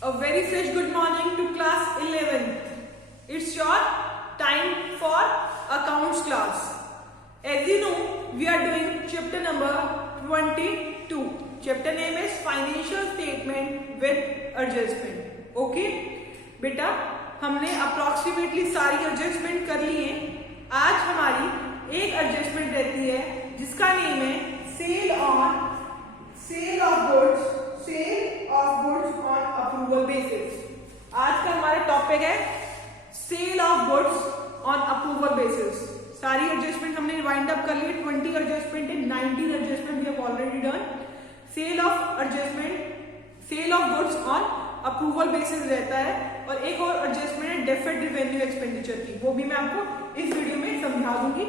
A very fresh good morning to class 11th. It's your time for accounts class. As you know, we are doing chapter number 22. Chapter name is financial statement with adjustment. Okay? बेटा हमने approximately सारी adjustment कर ली है. आज हमारी एक adjustment रहती है जिसका नेम है sale of goods on approval basis. आज का हमारा टॉपिक है sale of goods on approval basis. सारी एडजस्टमेंट हमने वाइंड अप कर ली. 20 एडजस्टमेंट है, 19 adjustment we have already done. Sale of goods on approval basis रहता है और एक और एडजस्टमेंट है डेफर्ड रेवेन्यू एक्सपेंडिचर की. वो भी मैं आपको इस वीडियो में समझा दूंगी.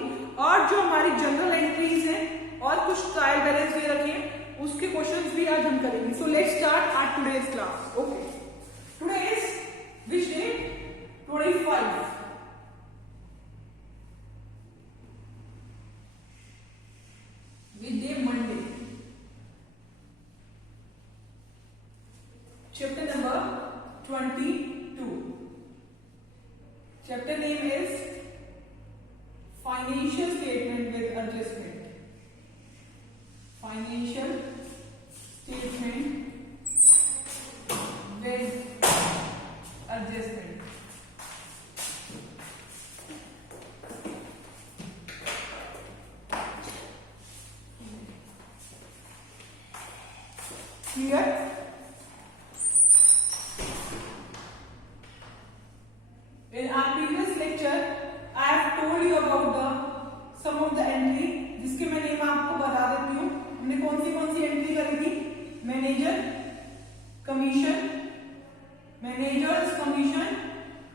और जो हमारी जनरल एंट्रीज हैं और कुछ ट्रायल बैलेंस दे रखे हैं उसके क्वेश्चंस भी आज हम करेंगे. So let's start our today's class. Okay, today is which day? 25. Which day? Monday. Chapter number 22. Chapter name is financial statement with adjustment. Financial statement with adjustment. Clear? In our previous lecture, I have told you about some of the entry, जिसके मैं name आपको बता देती हूँ. हमने कौन सी entry करी थी? मैनेजर्स कमीशन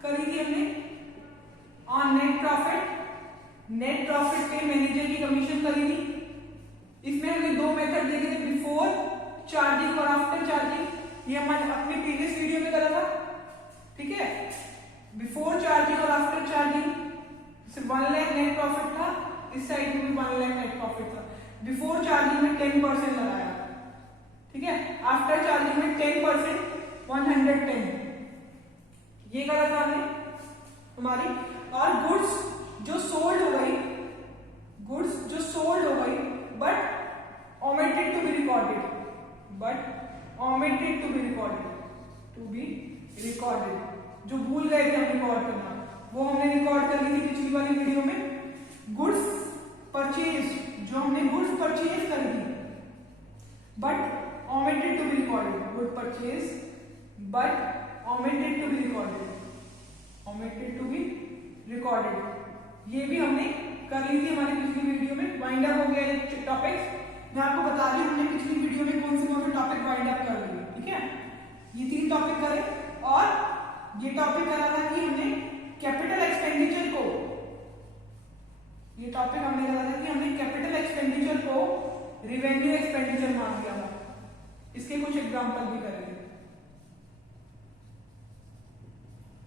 करी थी हमने ऑन नेट प्रॉफिट पे मैनेजर की कमीशन करी थी. इसमें हमने दो मेथड देखे थे, बिफोर चार्जिंग और आफ्टर चार्जिंग. ये हमने अपने प्रीवियस वीडियो में करा था. ठीक है, बिफोर चार्जिंग और आफ्टर चार्जिंग सिर्फ 1 लाख नेट प्रॉफिट था. इस साइड में भी 1 लाख नेट प्रॉफिट था. बिफोर चार्जिंग में 10% लगाया. ठीक है, आफ्टर चार्जिंग में 10% 110. ये करा था हमने हमारी. और गुड्स जो सोल्ड हो गई but omitted to be recorded. जो भूल गए थे हम रिकॉर्ड करना, वो हमने रिकॉर्ड कर ली थी पिछली वाली वीडियो में. गुड्स परचेज, जो हमने गुड्स परचेज करी थी but omitted to be recorded. Good purchase but omitted to be recorded. ये भी हमने कर ली थी हमारी पिछली वीडियो में. वाइंड अप हो गया ये टॉपिक्स. मैं आपको बता रही हूँ हमने पिछली वीडियो में कौन से टॉपिक वाइंड अप कर लिए. ठीक है, ये 3 टॉपिक करे. और ये टॉपिक करा था कि हमने कैपिटल एक्सपेंडिचर को, रिवेन्यू एक्सपेंडिचर मान दिया था. इसके कुछ एग्जांपल भी करेंगे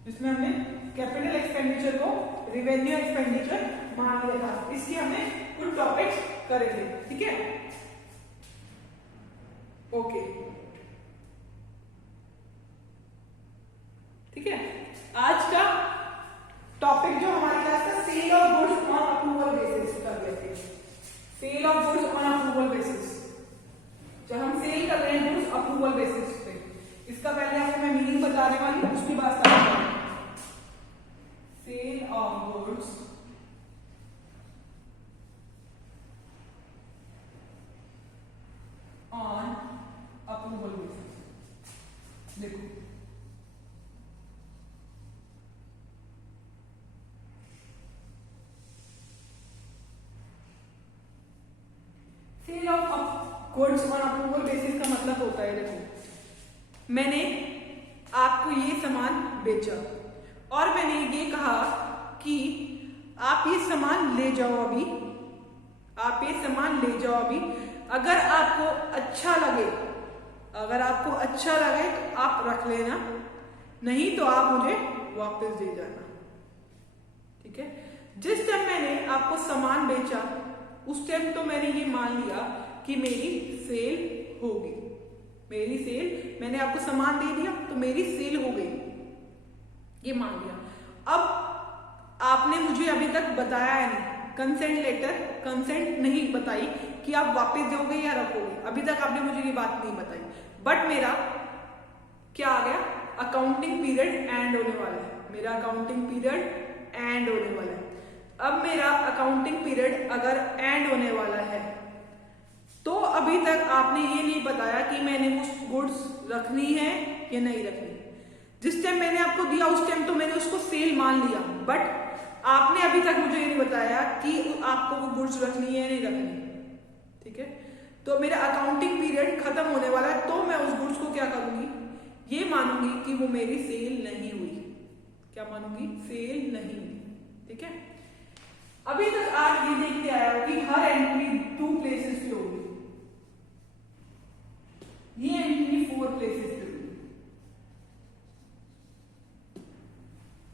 जिसमें हमने कैपिटल एक्सपेंडिचर को रिवेन्यू एक्सपेंडिचर मान लिया था. इसके हमने कुछ टॉपिक्स करे थे. ठीक है, ओके. ठीक है, आज का टॉपिक जो हमारे क्लास का sale of goods on approval basis कर लेते हैं. Sale of goods on approval basis, जब हम सेल कर रहे हैं गुड्स अप्रूवल बेसिस पे, इसका पहले आपको मैं मीनिंग बताने वाली हूं, उसकी बात करते हैं. Sale of goods on approval basis. देखो, sale of goods on approval basis का मतलब होता है, देखो मैंने आपको ये सामान बेचा और मैंने ये कहा कि आप ये सामान ले जाओ अभी. अगर आपको अच्छा लगे तो आप रख लेना, नहीं तो आप मुझे वापस दे जाना. ठीक है, जिस टाइम मैंने आपको सामान बेचा उस टाइम तो मैंने ये मान लिया कि मेरी सेल होगी. मेरी सेल, मैंने आपको सामान दे दिया तो मेरी सेल हो गई, ये मान लिया। अब आपने मुझे अभी तक बताया नहीं, कंसेंट लेटर, कंसेंट नहीं बताई कि आप वापस दोगे या रखोगे, अभी तक आपने मुझे ये बात नहीं बताई। बट मेरा क्या आ गया, अकाउंटिंग पीरियड एंड होने वाला है, मेरा अकाउंटिंग पीरियड एंड होने वाला है। अब मेरा अकाउंटिंग पीरियड अगर एंड होने वाला है तो अभी तक आपने ये नहीं बताया कि मैंने वो गुड्स रखनी है या नहीं रखनी। जिस टाइम मैंने आपको दिया उस टाइम तो मैंने उसको सेल मान लिया, बट आपने अभी तक मुझे ये नहीं बताया कि आपको वो गुड्स रखनी है या नहीं रखनी। ठीक है, तो मेरा अकाउंटिंग पीरियड खत्म होने वाला है तो मैं उस गुड्स को क्या करूंगी, ये मानूंगी कि वो मेरी सेल नहीं हुई। क्या मानूंगी, सेल नहीं हुई। ठीक है, अभी तक आप ये देखते आए हो कि हर एंट्री 2 प्लेसेस पे होगी, ये एंट्री 4 प्लेसेस पे होगी।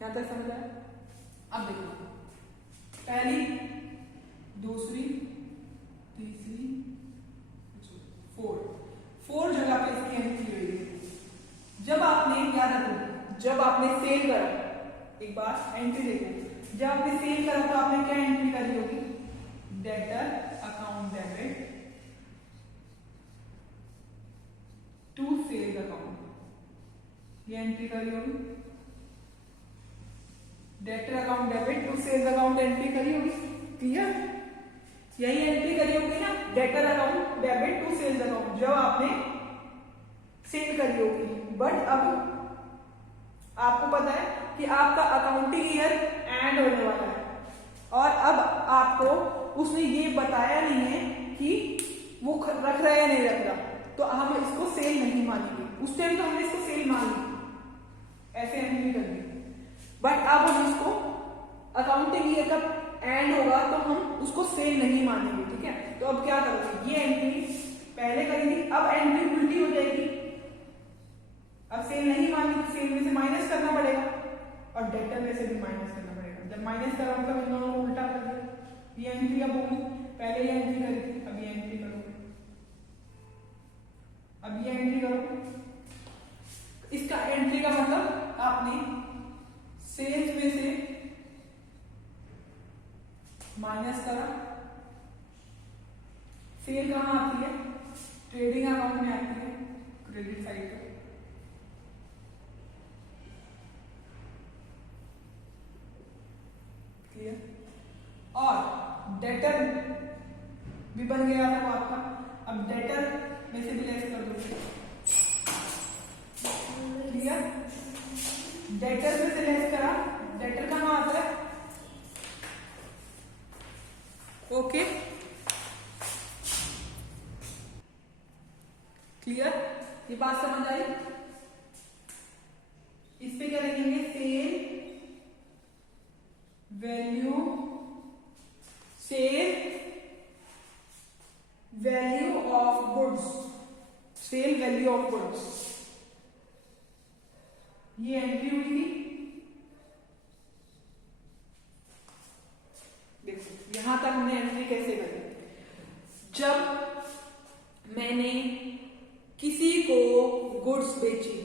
यहां तक समझ आया? अब देखो, पहली, दूसरी, तीसरी, 4 जगह पे इसकी एंट्री हुई। जब आपने, याद रखो, जब आपने सेल करा, एक बार एंट्री देखो, जब आपने सेल करा तो आपने क्या एंट्री करी होगी, debtor account debit to sale account, ये एंट्री करी होगी, debtor account debit to sale account entry करी होगी। क्लियर, यही एंट्री करी होगी ना, debtor account debit to sale account, जब आपने सेल करी होगी। बट अब आपको पता है कि आपका अकाउंटिंग ईयर एंड होने वाला है और अब आपको उसने ये बताया नहीं है कि वो रख रहा है या नहीं रख रहा, तो हम इसको सेल नहीं मानेंगे। उस टाइम तो हमने इसको सेल मान ली, ऐसे एंट्री कर दी, बट अब हम इसको अकाउंटिंग ईयर का एंड होगा तो हम उसको सेल नहीं मानेंगे। ठीक है, तो अब क्या करोगे, ये एंट्री पहले करी थी, अब एंट्री उल्टी हो जाएगी। अब सेल नहीं मानी तो सेल में से माइनस करना पड़ेगा और डेटर में से भी माइनस करना पड़ेगा। जब माइनस करा मतलब इन दोनों को उल्टा कर दिया, ये एंट्री अब होगी, पहले ये एंट्री करी थी, अब ये एंट्री करो, अब ये एंट्री करो। इसका एंट्री का मतलब आपने सेल्स में से माइनस करा। सेल कहां आती है, ट्रेडिंग अकाउंट में आती है, क्रेडिट साइड पर। क्लियर, और डेटर भी बन गया था वो आपका, अब डेटर में से भी लेस कर दो। क्लियर, डेटर में से लेस करा, डेटर कहां आता है, ओके। क्लियर, ये बात समझ आई? इस पे क्या लिखेंगे, sale value, sale value of goods, sale value of goods, ये एंट्री हुई थी। देखो यहां तक हमने एंट्री कैसे करी, जब मैंने किसी को गुड्स बेची,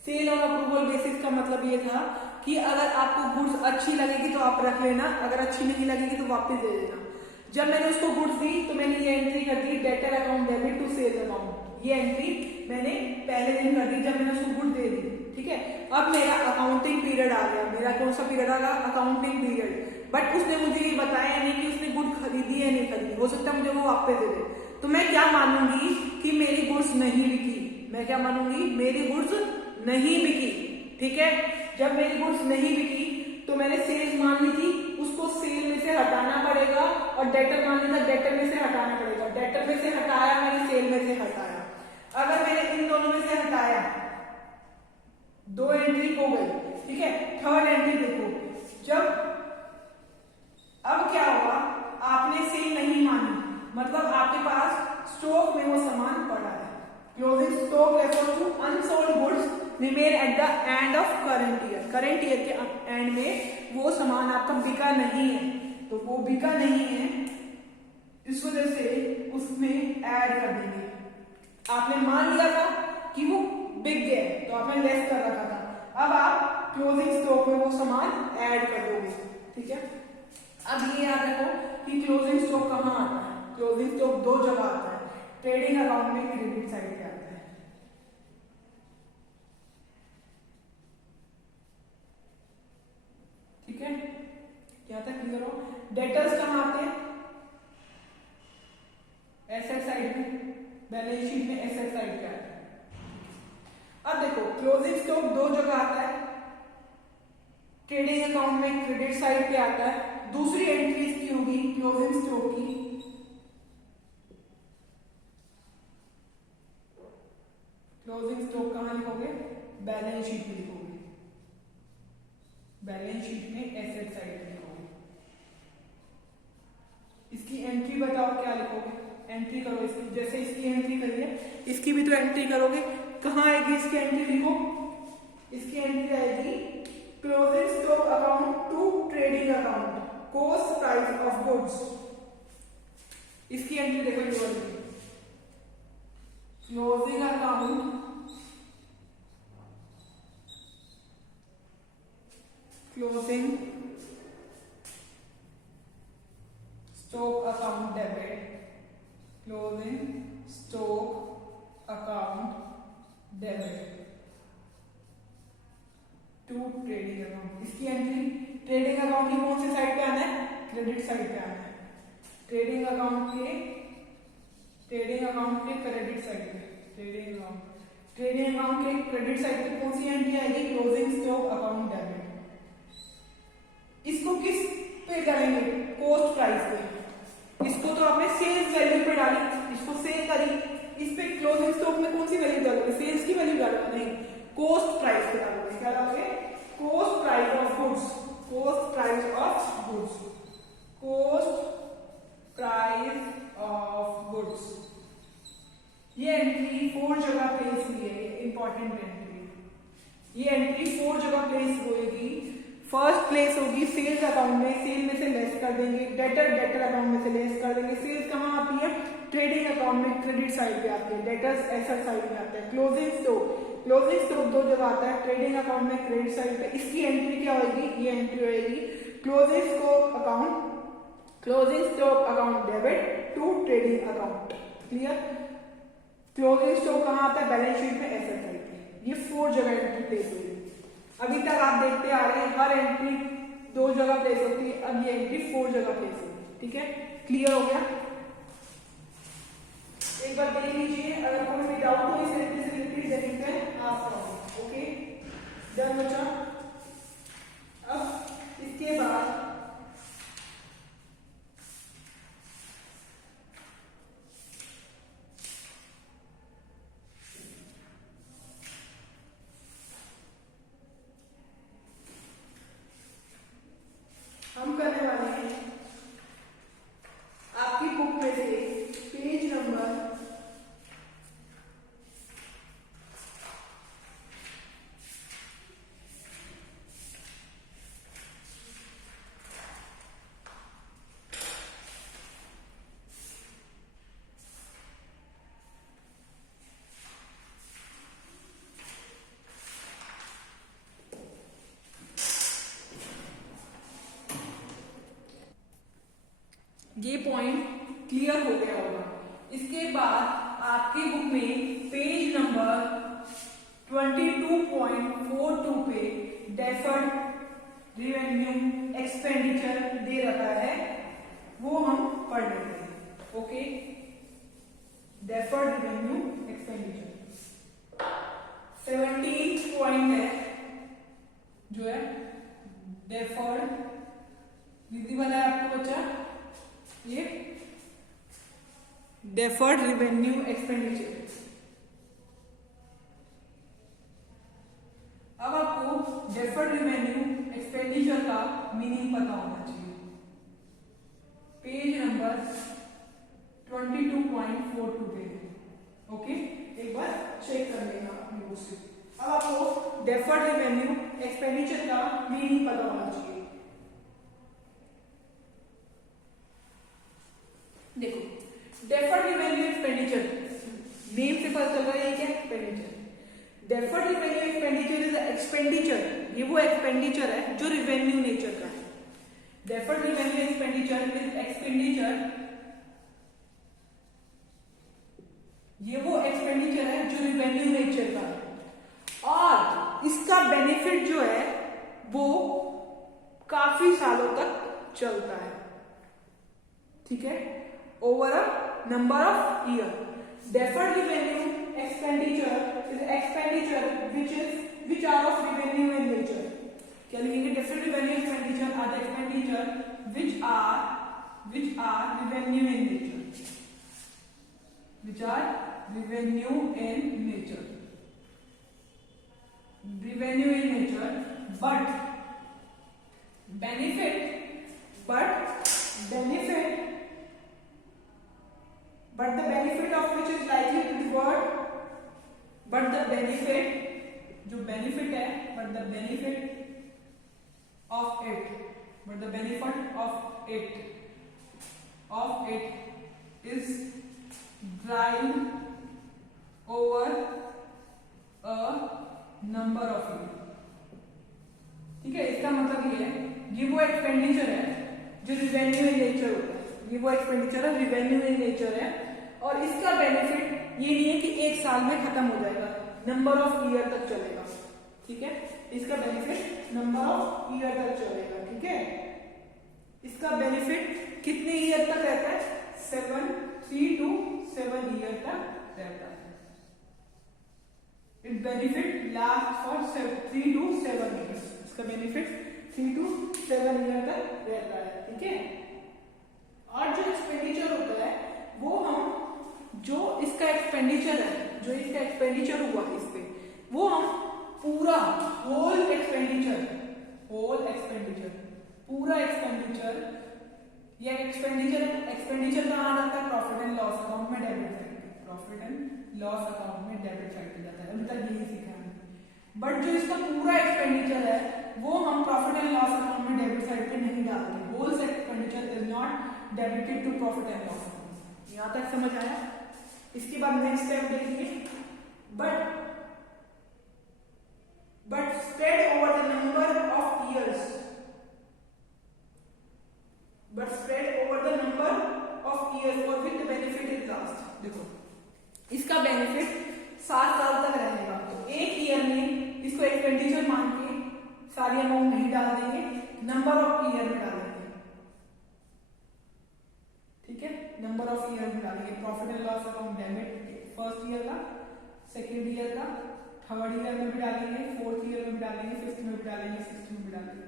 सेल और अप्रूवल बेसिस का मतलब ये था कि अगर आपको गुड्स अच्छी लगेगी तो आप रख लेना, अगर अच्छी नहीं लगेगी तो वापस दे देना। जब मैंने उसको गुड्स दी तो मैंने ये एंट्री कर दी, debtor account debit to sales account, ये एंट्री मैंने पहले दिन कर दी जब मैंने उसको गुड दे दी। ठीक है, अब मेरा अकाउंटिंग पीरियड आ गया, मेरा कौन सा पीरियड आ गया, अकाउंटिंग पीरियड। बट उसने मुझे ये बताया नहीं कि उसने गुड खरीदी है नहीं खरीदी, हो सकता है मुझे वो वापस दे दे, तो मैं क्या मानूंगी कि मेरी गुड्स नहीं बिकी, मैं क्या मानूंगी, मेरी गुड्स नहीं बिकी। ठीक है, जब मेरी गुड्स नहीं बिकी तो मैंने सेल्स मान ली थी, उसको सेल में से हटाना पड़ेगा, और डेटर मान लिया था, डेटर में से हटाना पड़ेगा, डेटर में से हटाया मैंने, सेल में से हटाया। अगर मैंने इन दोनों में से हटाया, 2 एंट्री हो गई। ठीक है, थर्ड एंट्री देखो, जब अब क्या होगा, आपने सेल नहीं मानी, मतलब आपके पास स्टॉक में वो सामान पड़ा है, closing stock refers to unsold goods remain at the end of current year, current year के एंड में वो सामान आपका बिका नहीं है, तो वो बिका नहीं है, इस वजह से उसमें ऐड कर देंगे। आपने मान लिया था कि वो बिक गए तो आपने लेस कर रखा था, अब आप क्लोजिंग स्टॉक में वो सामान ऐड कर दोगे, ठीक है। अब ये याद रखो कि क्लोजिंग स्टॉक कहाँ आता है, क्लोजिंग स्टॉक दो जगह आता है, ट्रेडिंग अकाउंट में क्रेडिट साइड पे आता है, ठीक है। क्या था क्लियर हो। डेटर्स कहाँ आते हैं, एसेट साइड में, बैलेंस शीट में एसेट साइड पे आता है। अब देखो क्लोजिंग स्टॉक दो जगह आता है, ट्रेडिंग अकाउंट में क्रेडिट साइड पे आता है, दूसरी एंट्री इसकी होगी क्लोजिंग स्टॉक की, क्लोजिंग स्टॉक कहां लिखोगे, बैलेंस शीट में लिखोगे, बैलेंस शीट में एसेट साइड पे लिखोगे। इसकी एंट्री बताओ क्या लिखोगे, एंट्री करो इसकी, जैसे इसकी एंट्री करिए इसकी भी तो एंट्री करोगे, कहां आएगी इसकी एंट्री, लिखो इसकी एंट्री आएगी closing stock account to trading account, cost price of goods, इसकी एंट्री देखो ये वाली, closing account closing stock account debit, closing stock account debit to trading account, इसकी एंट्री, ट्रेडिंग अकाउंट की कौन सी साइड पे आना है, क्रेडिट साइड पे आना है, ट्रेडिंग अकाउंट के क्रेडिट साइड पे, ट्रेडिंग अकाउंट के क्रेडिट साइड पे कौन सी एंट्री आएगी, क्लोजिंग स्टॉक अकाउंट डेबिट। इसको किस पे करेंगे, कॉस्ट प्राइस पे, इसको तो आपने सेल्स वैल्यू पे डाली, इसको सेल करी, इस पे क्लोजिंग स्टॉक में कौन सी वैल्यू डालोगे, सेल्स की वैल्यू डालोगे, नहीं कॉस्ट प्राइस पे डालोगे, क्या डालोगे, cost price of goods, cost price of goods, cost price of goods. ये एंट्री 4 जगह प्लेस हुई है, इंपॉर्टेंट एंट्री, ये एंट्री 4 जगह प्लेस होगी। फर्स्ट प्लेस होगी सेल्स अकाउंट में, सेल में से लेस कर देंगे, डेटर अकाउंट में से लेस कर देंगे, सेल्स कहाँ आती है, ट्रेडिंग अकाउंट में क्रेडिट साइड पे आती है, डेटर्स एसेट साइड में आता है, क्लोजिंग स्टॉक दो जगह आता है, ट्रेडिंग अकाउंट में क्रेडिट साइड पे, इसकी एंट्री क्या होगी, ये एंट्री होगी closing stock account debit to trading account, clear. Closing stock कहाँ आता है, बैलेंस शीट में एसेट साइड पे, ये 4 जगह एंट्री प्लेस होगी। अभी तक आप देखते आ रहे हैं हर एंट्री 2 जगह प्लेस होती है, अब ये एंट्री 4 जगह प्लेस होगी, ठीक है, क्लियर हो गया। एक बार देख लीजिए, अगर कोई भी डाउट हो इस एंट्री से रिलेटेड जरूर है आप करो, ओके डन बच्चा। अब इसके बाद हम करने वाले हैं आपकी बुक में से पेज नंबर 2। ये पॉइंट क्लियर हो गया होगा। इसके बाद आपकी बुक में पेज नंबर 22.42 पे डेफर्ड रिवेन्यू एक्सपेंडिचर दे रखा है, वो हम पढ़ लेते हैं, okay. Deferred revenue expenditure 17 point है जो है डेफर्ड, विजिबल है आपको बच्चा, ये डेफर्ड रिवेन्यू एक्सपेंडिचर। अब आपको डेफर्ड रिवेन्यू एक्सपेंडिचर का मीनिंग पता होना चाहिए। पेज नंबर 22.42 पे, ओके, एक बार चेक कर लेना अपनी बुक से। अब आपको डेफर्ड रिवेन्यू एक्सपेंडिचर का मीनिंग पता होना चाहिए। देखो डेफर्ड रिवेन्यू एक्सपेंडिचर नेम से पता चल रहा है ये क्या expenditure. Deferred revenue expenditure is expenditure, ये वो एक्सपेंडिचर है जो रिवेन्यू नेचर का है। Deferred revenue expenditure is expenditure, ये वो एक्सपेंडिचर है जो रिवेन्यू नेचर का है और इसका बेनिफिट जो है वो काफी सालों तक चलता है, ठीक है, over a number of year. Deferred revenue expenditure is expenditure which are of revenue in nature। क्या लिखेंगे? Deferred revenue expenditure are the expenditure which are revenue in nature, which are revenue in nature, revenue in nature, but benefit the benefit of which is likely to reward, but the benefit जो benefit है, but the benefit of it is derived over a number of years। ठीक है, इसका मतलब ये है, ये वो एक्सपेंडिचर है जो रिवेन्यू इन नेचर होता है, ये वो एक्सपेंडिचर है रिवेन्यू इन नेचर है और इसका बेनिफिट ये नहीं है कि एक साल में खत्म हो जाएगा, नंबर ऑफ ईयर तक चलेगा, ठीक है, इसका बेनिफिट नंबर ऑफ ईयर तक चलेगा, ठीक है। इसका बेनिफिट कितने ईयर तक रहता है? 3 to 7 ईयर तक रहता है। It benefit last for 3 to 7 years, इसका बेनिफिट 3 to 7 ईयर तक रहता है, ठीक है। और जो एक्सपेंडिचर होता है वो हम जो इसका एक्सपेंडिचर है, जो इसका एक्सपेंडिचर हुआ इस पे, वो हम पूरा होल एक्सपेंडिचर पूरा एक्सपेंडिचर या एक्सपेंडिचर का आना जाता है प्रॉफिट एंड लॉस अकाउंट में डेबिट साइड पे, प्रॉफिट एंड लॉस अकाउंट में डेबिट साइड पे जाता है, अभी तक यही सीखा है। बट जो इसका पूरा एक्सपेंडिचर है वो हम प्रॉफिट एंड लॉस अकाउंट में डेबिट साइड पे नहीं डालते। Whole expenditure is not debited to profit and loss account. यहां तक समझ आया? इसके बाद नेक्स्ट स्टेप देखिए, but spread over the number of years, for which the benefit is last. देखो इसका बेनिफिट 7 साल तक रहेगा, तो एक ईयर में इसको एक्सपेंडिचर मान के सारी अमाउंट नहीं डाल देंगे, नंबर ऑफ ईयर में डालेंगे, ठीक है, नंबर ऑफ ईयर में डालेंगे। Profit and loss account debit first year का, सेकेंड ईयर का, थर्ड ईयर में भी डालेंगे, फोर्थ ईयर में भी डालेंगे, फिफ्थ में भी डालेंगे, सिक्स्थ में भी डालेंगे,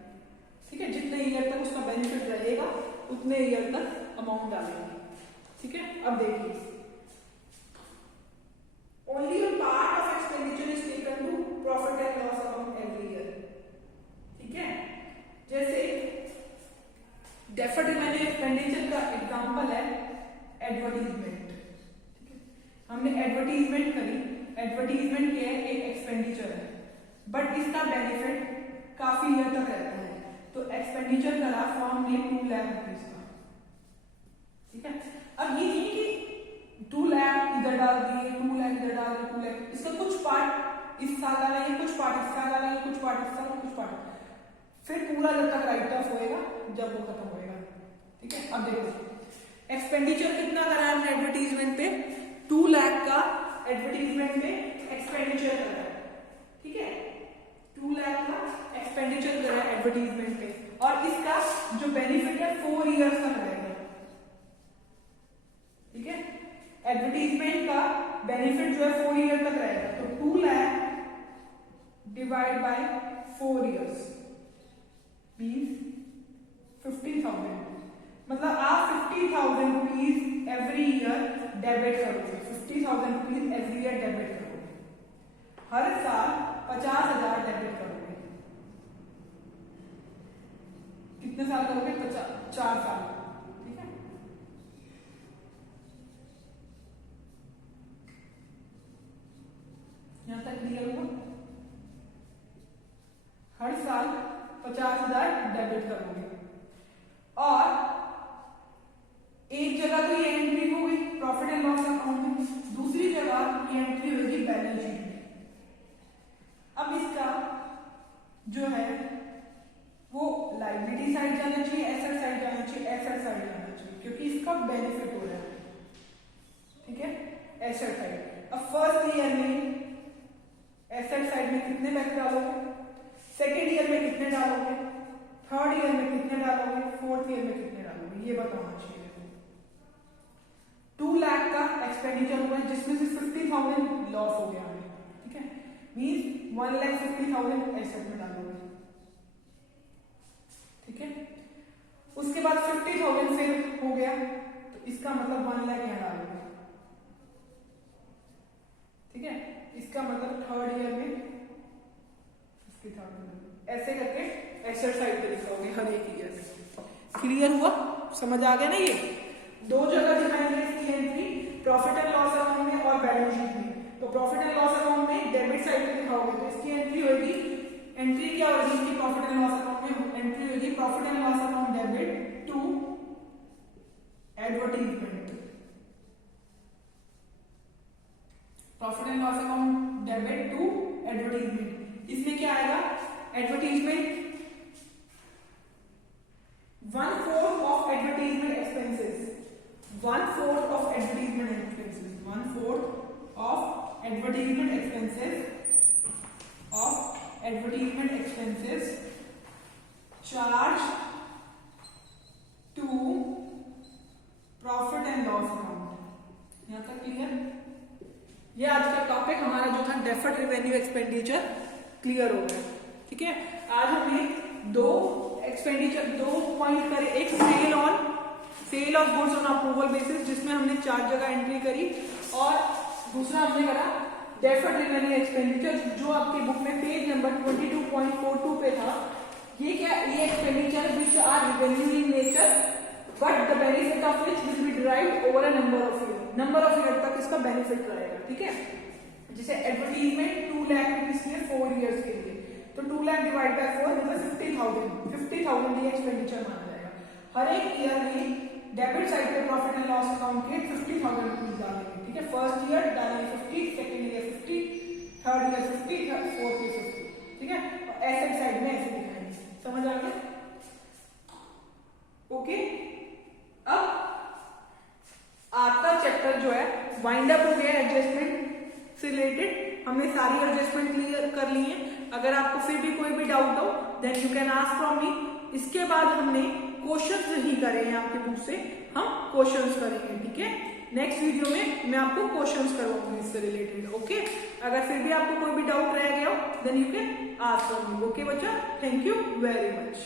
ठीक है। जितने ईयर तक उसका बेनिफिट रहेगा उतने ईयर तक अमाउंट डालेंगे, ठीक है। अब देखिए, only a part of expenditure is taken to profit and loss account every year, ठीक है। जैसे डेफर्ड रिवेन्यू एक्सपेंडिचर का एग्जांपल है एडवर्टीजमेंट, ठीक है। हमने एडवर्टीजमेंट करी, एडवर्टीजमेंट क्या है? एक एक्सपेंडिचर है, बट इसका बेनिफिट काफी ईयर तक रहता है, तो एक्सपेंडिचर करा फॉर्म ने 2 लाख रुपीज का, ठीक है। अब ये नहीं कि 2 लाख इधर डाल दिए, 2 लाख इधर डाल दिए, 2 लाख, इसका कुछ पार्ट इस साल डालेंगे, कुछ पार्ट इस साल डालेंगे, कुछ पार्ट इस साल, कुछ पार्ट फिर पूरा जब तक राइट ऑफ होएगा जब वो खत्म होएगा, ठीक है। अब देखो एक्सपेंडिचर कितना करा हमने एडवर्टीजमेंट पे? 2 लाख का एडवर्टीजमेंट पे एक्सपेंडिचर करा, ठीक है, 2 लाख का एक्सपेंडिचर करा एडवर्टीजमेंट पे, और इसका जो बेनिफिट है 4 इयर्स तक रहेगा, ठीक है। एडवर्टीजमेंट का बेनिफिट जो है 4 ईयर तक रहेगा, तो 2 lakh divide by 4 years means 50,000, मतलब आप 50,000 रुपीज एवरी ईयर डेबिट करोगे, 50,000 रुपीज एवरी ईयर डेबिट करोगे, हर साल 50,000 डेबिट करोगे। कितने साल करोगे? 4 साल, ठीक है। यहां तक क्लियर हुआ? हर साल 50,000 डेबिट करोगे, और एक जगह तो ये एंट्री हो गई प्रॉफिट एंड लॉस अकाउंट में, दूसरी जगह ये एंट्री जो है वो लाइबिलिटी साइड जाना चाहिए, एसेट साइड जाना चाहिए, एसेट साइड जाना चाहिए, क्योंकि इसका बेनिफिट हो रहा है, ठीक है, एसेट साइड। अब फर्स्ट ईयर में एसेट साइड में कितने पैसे डालोगे, सेकेंड ईयर में कितने डालोगे, थर्ड ईयर में कितने डालोगे, फोर्थ ईयर में कितने डालोगे, ये बताना चाहिए। 2 लाख का एक्सपेंडिचर हुआ है जिसमें से 50,000 लॉस हो गया हमें, ठीक है, मींस 1,50,000 एसेट में डालोगे, ठीक है। उसके बाद 50,000 से हो गया तो इसका मतलब 1 लाख यहाँ डालोगे, ठीक है। इसका मतलब थर्ड ईयर में 50,000 ऐसे करके एसेट साइड पे लिखोगे हर एक ईयर में। क्लियर हुआ, समझ आ गया ना? ये दो जगह दिखाएंगे इसकी entry, profit and loss account में और बैलेंस शीट में। तो प्रॉफिट एंड लॉस अकाउंट में डेबिट साइड पे दिखाओगे तो इसकी एंट्री होगी, एंट्री क्या होगी इसकी प्रॉफिट एंड लॉस अकाउंट में, एंट्री होगी profit and loss account debit to advertisement, profit and loss account debit to advertisement. इसमें क्या आएगा, advertisement 1/4 of advertisement expenses, 1/4 of advertisement expenses, 1/4 of advertisement expenses charge to profit and loss account. यहां तक clear? ये आज का topic हमारा जो था डेफर्ड रेवेन्यू एक्सपेंडिचर क्लियर हो गया, ठीक है। आज हमने दो पॉइंट करे, एक sale of goods on approval basis जिसमें हमने 4 जगह एंट्री करी, और दूसरा हमने करा डेफर्ड रेवेन्यू एक्सपेंडिचर जो आपके बुक में पेज नंबर 22.42 पे था। ये क्या, ये expenditure which are revenue in nature but the benefit of which will be derived over a number of year तक इसका बेनिफिट रहेगा, ठीक है। जैसे एडवर्टीजमेंट 2 लाख रुपीज के 4 इयर्स के लिए, तो 2 लाख डिवाइड बाय 4 मतलब 50,000 ये एक्सपेंडिचर माना जाएगा। हर एक ईयर में डेबिट साइड पे प्रॉफिट एंड लॉस अकाउंट के 50,000 रुपीज डालेंगे, ठीक है। फर्स्ट ईयर डालेंगे 50, second year 50, third year 50, fourth year 50, ठीक है। और एसेट साइड में ऐसे दिखाएंगे, समझ आ गया? ओके। अब आपका चैप्टर जो है वाइंड अप हो गया एडजस्टमेंट से रिलेटेड, हमने सारी एडजस्टमेंट क्लियर कर ली है। अगर आपको फिर भी कोई भी डाउट हो then you can ask from me. इसके बाद हमने क्वेश्चंस नहीं करे हैं आपके बुक से, हम क्वेश्चंस करेंगे, ठीक है। नेक्स्ट वीडियो में मैं आपको क्वेश्चंस करवाऊंगी इससे रिलेटेड, ओके। अगर फिर भी आपको कोई भी डाउट रह गया हो then you can ask from me, okay बच्चा। Thank you very much.